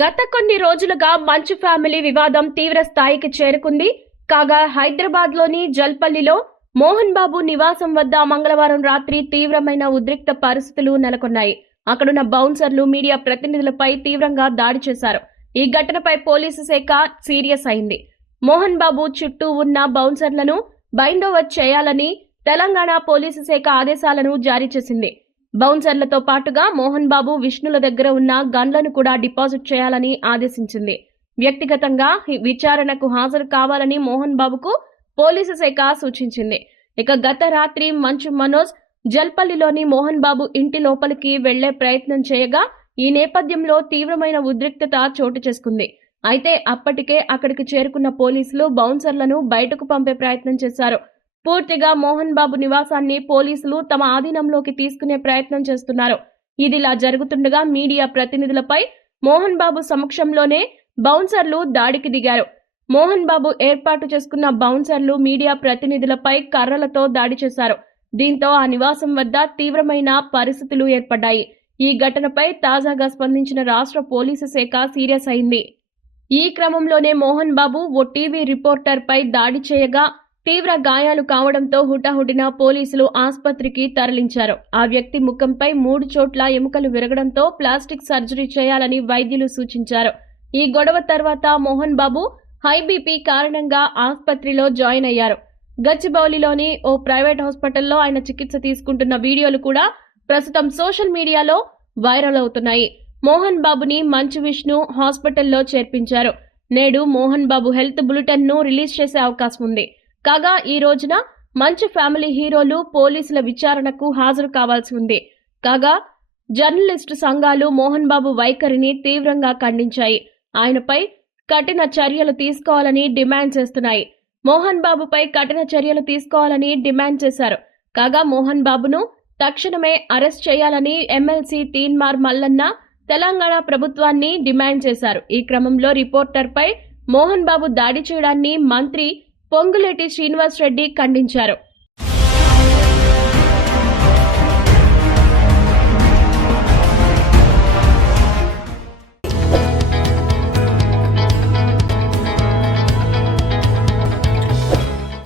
గత కొన్ని రోజులుగా మంచు ఫ్యామిలీ వివాదం తీవ్ర స్థాయికి చేరుకుంది. కాగా హైదరాబాద్లోని జల్పల్లిలో మోహన్ బాబు నివాసం వద్ద మంగళవారం రాత్రి తీవ్రమైన ఉద్రిక్త పరిస్థితులు నెలకొన్నాయి. అక్కడున్న బౌన్సర్లు మీడియా ప్రతినిధులపై తీవ్రంగా దాడి చేశారు. ఈ ఘటనపై పోలీసు శాఖ సీరియస్ అయింది. మోహన్ బాబు చుట్టూ ఉన్న బౌన్సర్లను బైండోవర్ చేయాలని తెలంగాణ పోలీసు శాఖ ఆదేశాలను జారీ చేసింది. బౌన్సర్లతో పాటుగా మోహన్ బాబు విష్ణుల దగ్గర ఉన్న గన్లను కూడా డిపాజిట్ చేయాలని ఆదేశించింది. వ్యక్తిగతంగా విచారణకు హాజరు కావాలని మోహన్ బాబుకు పోలీసు శాఖ సూచించింది. ఇక గత రాత్రి మంచు మనోజ్ జల్పల్లిలోని మోహన్ బాబు ఇంటి లోపలికి వెళ్ళే ప్రయత్నం చేయగా ఈ నేపథ్యంలో తీవ్రమైన ఉద్రిక్తత చోటు చేసుకుంది. అయితే అప్పటికే అక్కడికి చేరుకున్న పోలీసులు బౌన్సర్లను బయటకు పంపే ప్రయత్నం చేశారు. పూర్తిగా మోహన్ బాబు నివాసాన్ని పోలీసులు తమ ఆధీనంలోకి తీసుకునే ప్రయత్నం చేస్తున్నారు. ఇదిలా జరుగుతుండగా మీడియా ప్రతినిధులపై మోహన్ బాబు సమక్షంలోనే బౌన్సర్లు దాడికి దిగారు. మోహన్ బాబు ఏర్పాటు చేసుకున్న బౌన్సర్లు మీడియా ప్రతినిధులపై కర్రలతో దాడి చేశారు. దీంతో ఆ నివాసం వద్ద తీవ్రమైన పరిస్థితులు ఏర్పడ్డాయి. ఈ ఘటనపై తాజాగా స్పందించిన రాష్ట్ర పోలీసు శాఖ సీరియస్ అయింది. ఈ క్రమంలోనే మోహన్ బాబు ఓ టీవీ రిపోర్టర్ పై దాడి చేయగా తీవ్ర గాయాలు కావడంతో హుటాహుటిన పోలీసులు ఆసుపత్రికి తరలించారు. ఆ వ్యక్తి ముఖంపై మూడు చోట్ల ఎముకలు విరగడంతో ప్లాస్టిక్ సర్జరీ చేయాలని వైద్యులు సూచించారు. ఈ గొడవ తర్వాత మోహన్ బాబు హైబీపీ కారణంగా ఆసుపత్రిలో జాయిన్ అయ్యారు. గచ్చిబౌలిలోని ఓ ప్రైవేట్ హాస్పిటల్లో ఆయన చికిత్స తీసుకుంటున్న వీడియోలు కూడా ప్రస్తుతం సోషల్ మీడియాలో వైరల్ అవుతున్నాయి. మోహన్ బాబుని మంచు విష్ణు హాస్పిటల్లో చేర్పించారు. నేడు మోహన్ బాబు హెల్త్ బులెటిన్ను రిలీజ్ చేసే అవకాశం ఉంది. కాగా ఈ రోజున మంచు ఫ్యామిలీ హీరోలు పోలీసుల విచారణకు హాజరు కావాల్సి ఉంది. కాగా జర్నలిస్టు సంఘాలు మోహన్ బాబు వైఖరిని తీవ్రంగా ఖండించాయి. ఆయనపై కఠిన చర్యలు తీసుకోవాలని డిమాండ్ చేస్తున్నాయి. మోహన్ బాబుపై కఠిన చర్యలు తీసుకోవాలని డిమాండ్ చేశారు. కాగా మోహన్ బాబును తక్షణమే అరెస్ట్ చేయాలని ఎమ్మెల్సీ తీన్మార్ మల్లన్న తెలంగాణ ప్రభుత్వాన్ని డిమాండ్ చేశారు. ఈ క్రమంలో రిపోర్టర్పై మోహన్ బాబు దాడి చేయడాన్ని మంత్రి పొంగులేటి శ్రీనివాస్ రెడ్డి ఖండించారు.